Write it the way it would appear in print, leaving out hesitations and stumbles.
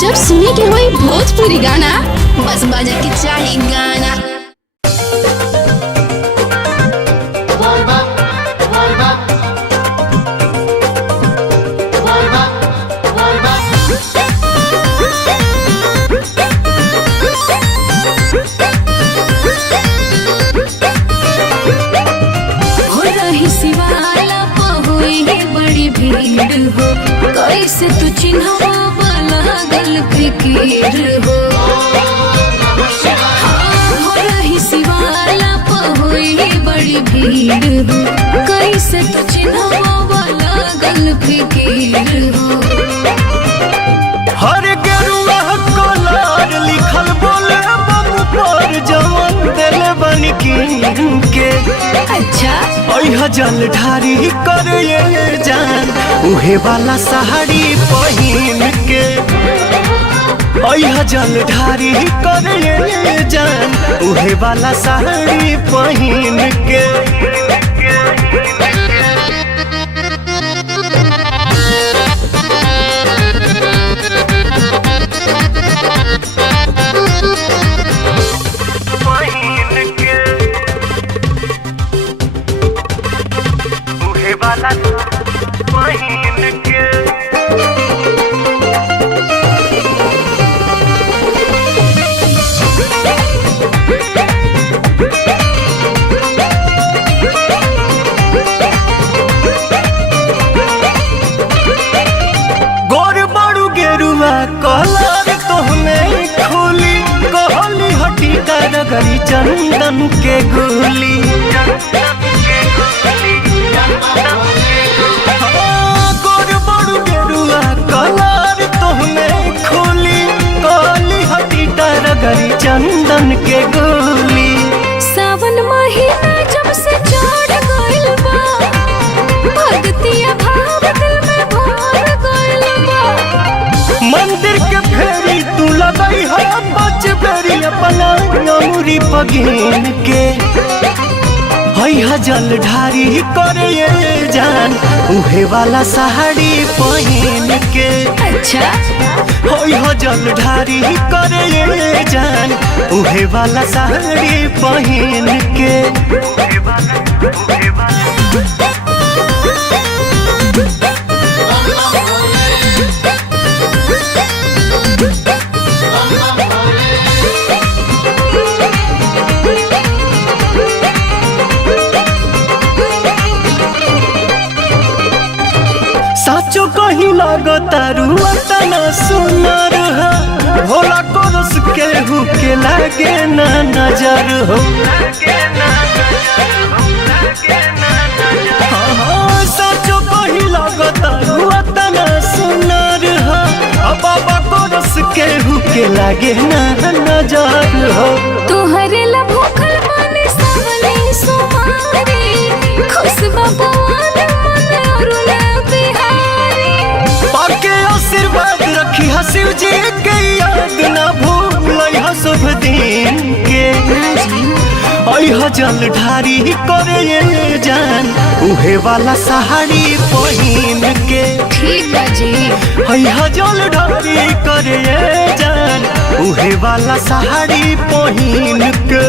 जब सुने के होई भोजपुरी गाना बस बजे के चाही गाना। कैसे तू चिन्हवा लागल फिकीर हो हो रही शिवाला पहुई बड़ी भीड़ हो कैसे तू चिन्हवा लागल फिकीर हो। हर गेरुआ कलर लिखल बोले बम पर जवन दिल बन के अच्छा जल ढारी कर जान उहे वाला साड़ी पहिन के जल ढारी कर जान उहे वाला साड़ी पहिन के। कलर तोहने खुली कहली हटी करगरी चंदन के गुली गोर बड़ू गेरुआ कलर तोहने खुली कहली हटी करगरी चंदन के गुली। सावन महीना जब से चढ़ गइल बा भक्तिया भाव दिल में भर गइल बा। मंदिर के फेरी तू लगई है बच बेरी अपना नमुरी पगिन के जल ढारी करे जान उहे वाला साड़ी पहिन के। अच्छा जल ढारी करे जान उहे वाला साड़ी पहिन के। साचो कहीं लगता रुआ तना सुनर हो भोला कोरस केहू के लागे ना नजर हो। साचो कहीं लगता रुआ तना सुनर हो बाबा कोरस केहू के लागे ना नजर हो। तोहरे ला भूखल माने सावली सुमारी खुश भगवान मन अरुणा बिहारी पाके आशीर्वाद रखी शिव जी के याद ना भूल शुभ दिन के। जल ढारी करे जान उहे वाला साड़ी पहिन के। ठीक बा जी जल ढारी करे जान उहे वाला साड़ी पहिन के।